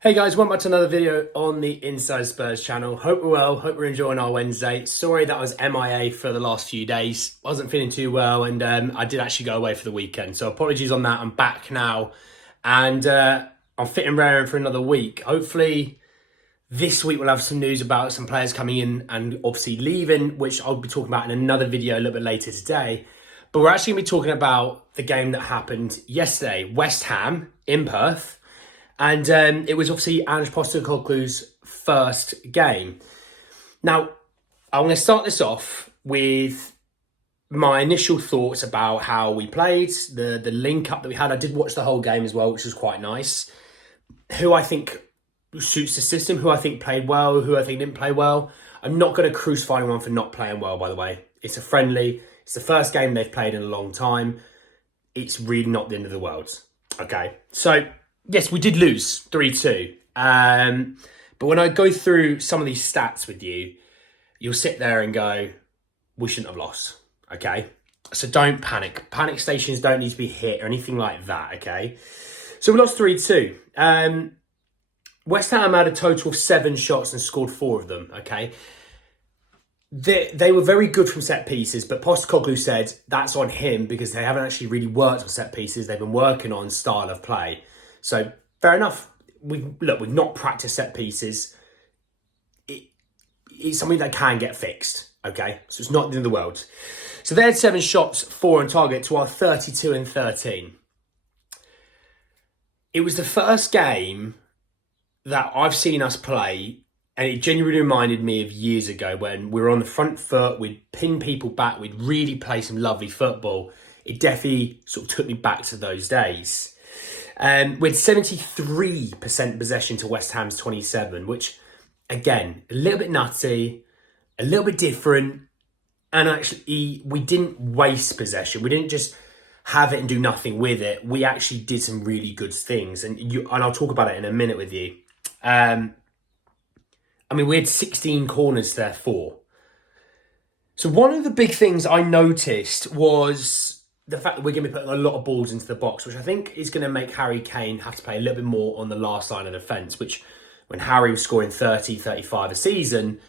Hey guys, welcome back to another video on the Inside Spurs channel. Hope we're well, hope we're enjoying our Wednesday. Sorry that I was MIA for the last few days. Wasn't feeling too well and I did actually go away for the weekend. So apologies on that, I'm back now and I'm fit and raring for another week. Hopefully this week we'll have some news about some players coming in and obviously leaving, which I'll be talking about in another video a little bit later today. But we're actually going to be talking about the game that happened yesterday, West Ham in Perth. And it was obviously Ange Postecoglou's first game. Now, I'm going to start this off with my initial thoughts about how we played, the link-up that we had. I did watch the whole game as well, which was quite nice. Who I think suits the system, who I think played well, who I think didn't play well. I'm not going to crucify anyone for not playing well, by the way. It's a friendly. It's the first game they've played in a long time. It's really not the end of the world. Okay, so yes, we did lose 3-2. But when I go through some of these stats with you, you'll sit there and go, we shouldn't have lost, okay? So don't panic. Panic stations don't need to be hit or anything like that, okay? So we lost 3-2. West Ham had a total of 7 shots and scored 4 of them, okay? They were very good from set pieces, but Postecoglou said that's on him because they haven't actually really worked on set pieces. They've been working on style of play. So fair enough. We've not practiced set pieces. It's something that can get fixed. Okay, so it's not the end of the world. So they had 7 shots, 4 on target to our 32 and 13. It was the first game that I've seen us play, and it genuinely reminded me of years ago when we were on the front foot, we'd pin people back, we'd really play some lovely football. It definitely sort of took me back to those days. We had 73% possession to West Ham's 27, which, again, a little bit nutty, a little bit different. And actually, we didn't waste possession. We didn't just have it and do nothing with it. We actually did some really good things. And I'll talk about it in a minute with you. We had 16 corners to their 4. So one of the big things I noticed was the fact that we're going to be putting a lot of balls into the box, which I think is going to make Harry Kane have to play a little bit more on the last line of defence, which when Harry was scoring 30, 35 a season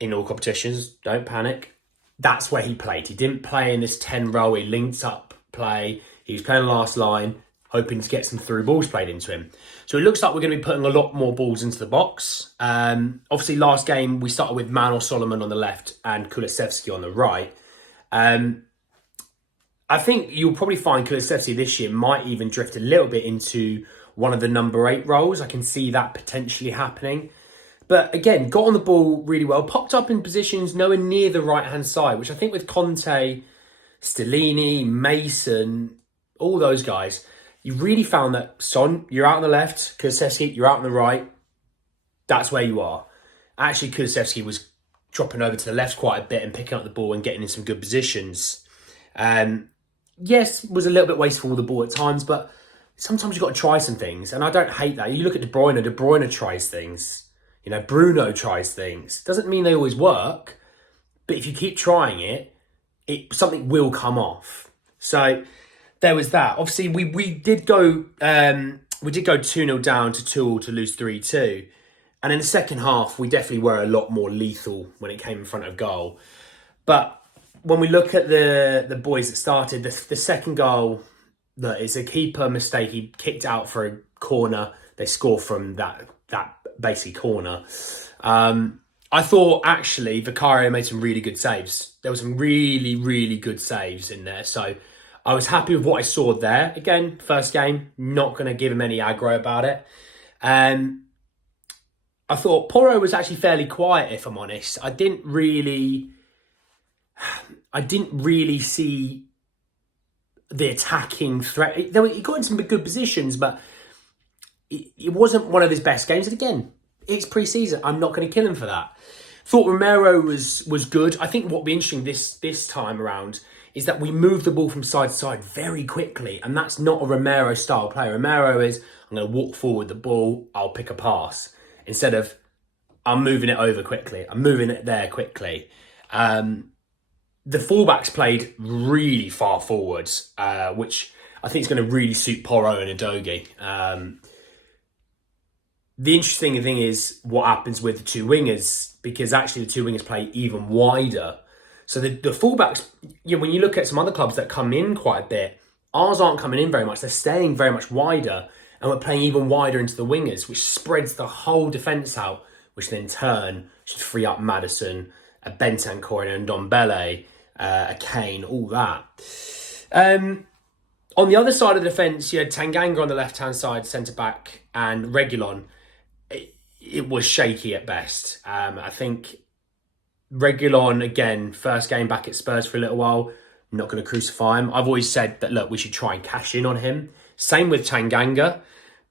in all competitions, don't panic, that's where he played. He didn't play in this 10 role, he linked up play, he was playing the last line, hoping to get some through balls played into him. So it looks like we're going to be putting a lot more balls into the box. Obviously, last game, we started with Manuel Solomon on the left and Kulusevski on the right. I think you'll probably find Kulusevski this year might even drift a little bit into one of the number 8 roles. I can see that potentially happening. But again, got on the ball really well, popped up in positions nowhere near the right-hand side, which I think with Conte, Stellini, Mason, all those guys, you really found that Son, you're out on the left, Kulusevski, you're out on the right. That's where you are. Actually, Kulusevski was dropping over to the left quite a bit and picking up the ball and getting in some good positions. Yes, was a little bit wasteful with the ball at times, but sometimes you've got to try some things. And I don't hate that. You look at De Bruyne tries things. Bruno tries things. Doesn't mean they always work, but if you keep trying it, something will come off. So there was that. Obviously, we did go 2-0 down to 2-2 to lose 3-2. And in the second half, we definitely were a lot more lethal when it came in front of goal. But when we look at the boys that started, the second goal, that is a keeper mistake. He kicked out for a corner. They score from that basic corner. I thought, actually, Vicario made some really good saves. There were some really, really good saves in there. So I was happy with what I saw there. Again, first game, not going to give him any aggro about it. I thought Porro was actually fairly quiet, if I'm honest. I didn't really see the attacking threat. He got in some good positions, but it wasn't one of his best games. And again, it's pre-season. I'm not going to kill him for that. Thought Romero was good. I think what will be interesting this time around is that we move the ball from side to side very quickly. And that's not a Romero style play. Romero is, I'm going to walk forward the ball, I'll pick a pass. Instead of, I'm moving it over quickly. I'm moving it there quickly. The fullbacks played really far forwards, which I think is going to really suit Porro and Udogie. The interesting thing is what happens with the two wingers, because actually the two wingers play even wider. So the fullbacks, when you look at some other clubs that come in quite a bit, ours aren't coming in very much. They're staying very much wider, and we're playing even wider into the wingers, which spreads the whole defence out, which then in turn should free up Maddison, a Bentancur and Ndombele, a Kane, all that. On the other side of the defence, you had Tanganga on the left-hand side, centre-back, and Reguilon. It was shaky at best. I think Reguilon, again, first game back at Spurs for a little while, I'm not going to crucify him. I've always said that, look, we should try and cash in on him. Same with Tanganga.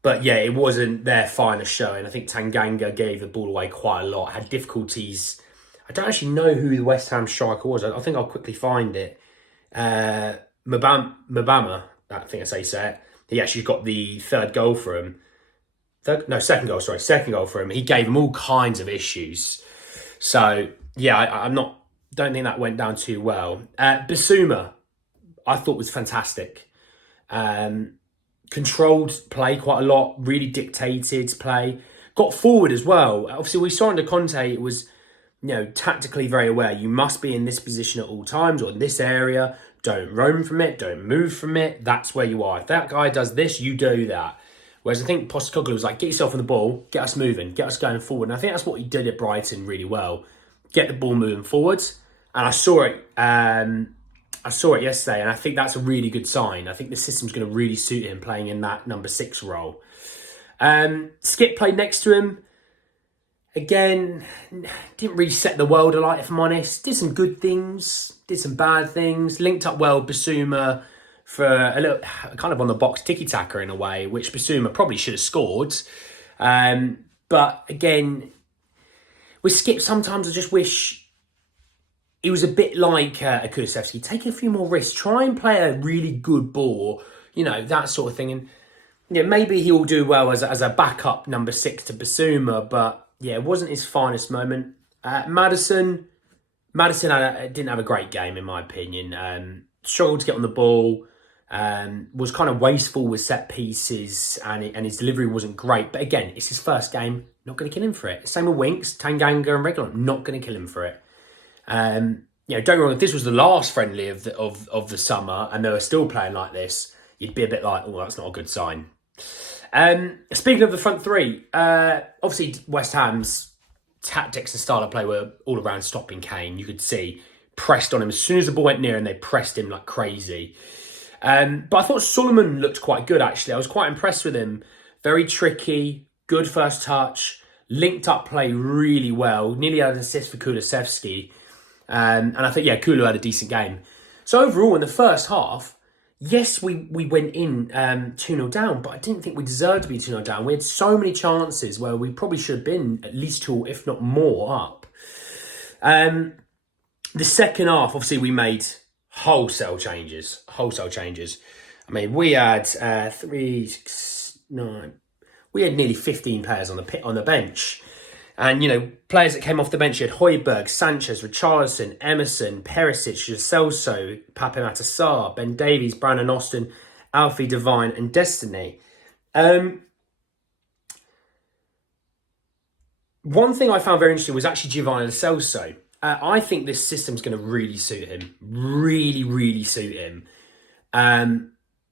But yeah, it wasn't their finest showing. I think Tanganga gave the ball away quite a lot, had difficulties. I don't actually know who the West Ham striker was. I think I'll quickly find it. Mabama, I think that's how you say it. He actually got the second goal for him. Second goal for him. He gave him all kinds of issues. So, yeah, don't think that went down too well. Bissouma, I thought was fantastic. Controlled play quite a lot, really dictated play. Got forward as well. Obviously, we saw under Conte, it was, tactically very aware. You must be in this position at all times or in this area. Don't roam from it. Don't move from it. That's where you are. If that guy does this, you do that. Whereas I think Postecoglou was like, get yourself on the ball, get us moving, get us going forward. And I think that's what he did at Brighton really well. Get the ball moving forwards. And I saw it yesterday, and I think that's a really good sign. I think the system's going to really suit him playing in that number 6 role. Skip played next to him. Again, didn't really set the world alight, if I'm honest. Did some good things, did some bad things. Linked up well, Bissouma, for a little, kind of on the box tiki-taka in a way, which Bissouma probably should have scored. But again, with Skip, sometimes I just wish he was a bit like a Kulusevski, taking a few more risks, try and play a really good ball, that sort of thing. And maybe he'll do well as a backup number 6 to Bissouma, but it wasn't his finest moment. Maddison didn't have a great game, in my opinion. Struggled to get on the ball. Was kind of wasteful with set pieces, and his delivery wasn't great. But again, it's his first game. Not going to kill him for it. Same with Winks, Tanganga and Reguilon. Not going to kill him for it. Don't get me wrong. If this was the last friendly of the summer and they were still playing like this, you'd be a bit like, oh, that's not a good sign. Speaking of the front three, obviously West Ham's tactics and style of play were all around stopping Kane. You could see pressed on him as soon as the ball went near, and they pressed him like crazy. But I thought Solomon looked quite good, actually. I was quite impressed with him. Very tricky, good first touch, linked up play really well. Nearly had an assist for Kulusevski. And I think, Kulu had a decent game. So overall, in the first half, yes, we went in 2-0 down, but I didn't think we deserved to be 2-0 down. We had so many chances where we probably should have been at least 2, if not more, up. The second half, obviously, we made wholesale changes. I mean, we had 3, 6, 9. We had nearly 15 players on the bench. And, players that came off the bench, you had Højbjerg, Sanchez, Richarlison, Emerson, Perisic, Lo Celso, Pape Matar Sarr, Ben Davies, Brandon Austin, Alfie Devine and Destiny. One thing I found very interesting was actually Giovanni Lo Celso. I think this system's going to really suit him. Really, really suit him.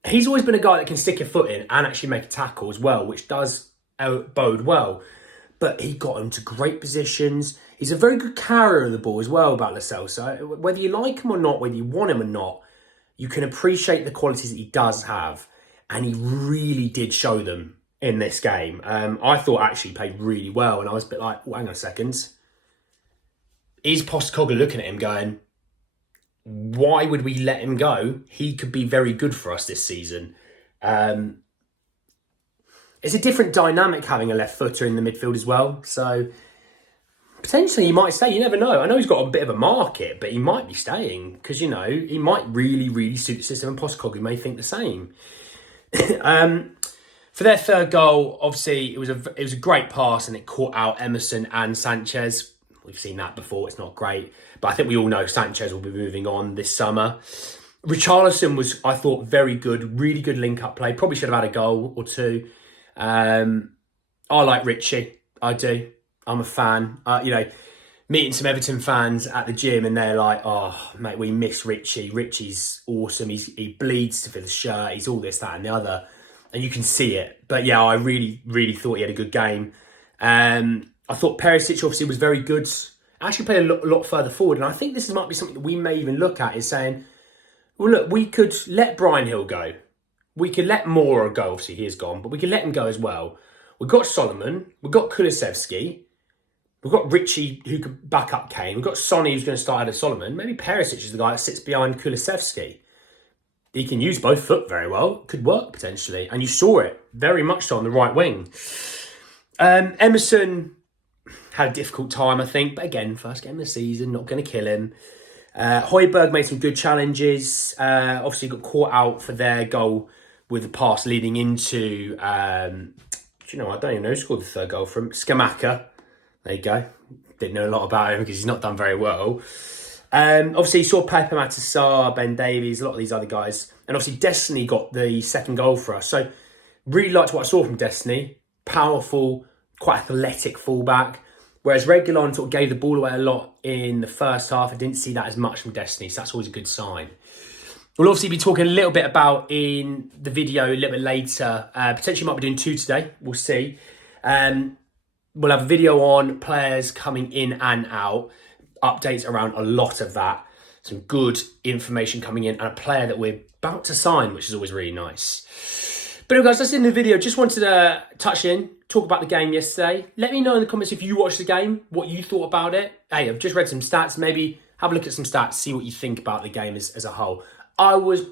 He's always been a guy that can stick a foot in and actually make a tackle as well, which does bode well. But he got into great positions. He's a very good carrier of the ball as well, about Lo Celso. Whether you like him or not, whether you want him or not, you can appreciate the qualities that he does have. And he really did show them in this game. I thought actually he played really well. And I was a bit like, oh, hang on a second. Is Postecoglou looking at him going, why would we let him go? He could be very good for us this season. It's a different dynamic having a left footer in the midfield as well. So potentially he might stay. You never know. I know he's got a bit of a market, but he might be staying because, he might really, really suit the system, and Postecoglou may think the same. For their third goal, obviously, it was a great pass and it caught out Emerson and Sanchez. We've seen that before. It's not great. But I think we all know Sanchez will be moving on this summer. Richarlison was, I thought, very good. Really good link-up play. Probably should have had a goal or two. I I like Richie. I do. I'm a fan. Meeting some Everton fans at the gym and they're like, oh, mate, we miss Richie. Richie's awesome. He bleeds for the shirt. He's all this, that and the other. And you can see it. But yeah, I really, really thought he had a good game. I thought Perisic obviously was very good. Actually played a lot further forward. And I think this might be something that we may even look at is saying, well, look, we could let Brian Hill go. We could let Mora go. Obviously, he is gone. But we could let him go as well. We've got Solomon. We've got Kulusevski. We've got Richie who could back up Kane. We've got Sonny who's going to start out of Solomon. Maybe Perisic is the guy that sits behind Kulusevski. He can use both foot very well. Could work potentially. And you saw it very much so on the right wing. Emerson had a difficult time, I think. But again, first game of the season, not going to kill him. Højbjerg made some good challenges. Obviously got caught out for their goal with the pass leading into... I don't even know who scored the third goal from. Scamacca. There you go. Didn't know a lot about him because he's not done very well. Obviously, you saw Pepe Matasar, Ben Davies, a lot of these other guys. And obviously, Destiny got the second goal for us. So, really liked what I saw from Destiny. Powerful, quite athletic fullback. Whereas Reguilon sort of gave the ball away a lot in the first half. I didn't see that as much from Destiny, so that's always a good sign. We'll obviously be talking a little bit about in the video a little bit later. Potentially might be doing 2 today. We'll see. We'll have a video on players coming in and out. Updates around a lot of that. Some good information coming in. And a player that we're about to sign, which is always really nice. But anyway, guys, that's the end of the video. Just wanted to touch in, talk about the game yesterday. Let me know in the comments if you watched the game, what you thought about it. Hey, I've just read some stats. Maybe have a look at some stats, see what you think about the game as a whole. I was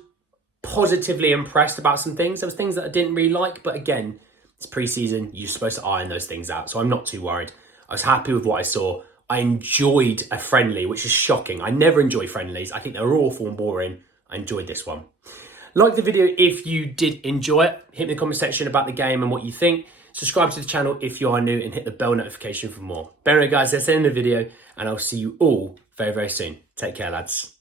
positively impressed about some things. There was things that I didn't really like, but again, it's pre-season. You're supposed to iron those things out, so I'm not too worried. I was happy with what I saw. I enjoyed a friendly, which is shocking. I never enjoy friendlies. I think they're awful and boring. I enjoyed this one. Like the video if you did enjoy it. Hit me in the comment section about the game and what you think. Subscribe to the channel if you are new and hit the bell notification for more. But anyway, guys, that's the end of the video, and I'll see you all very, very soon. Take care, lads.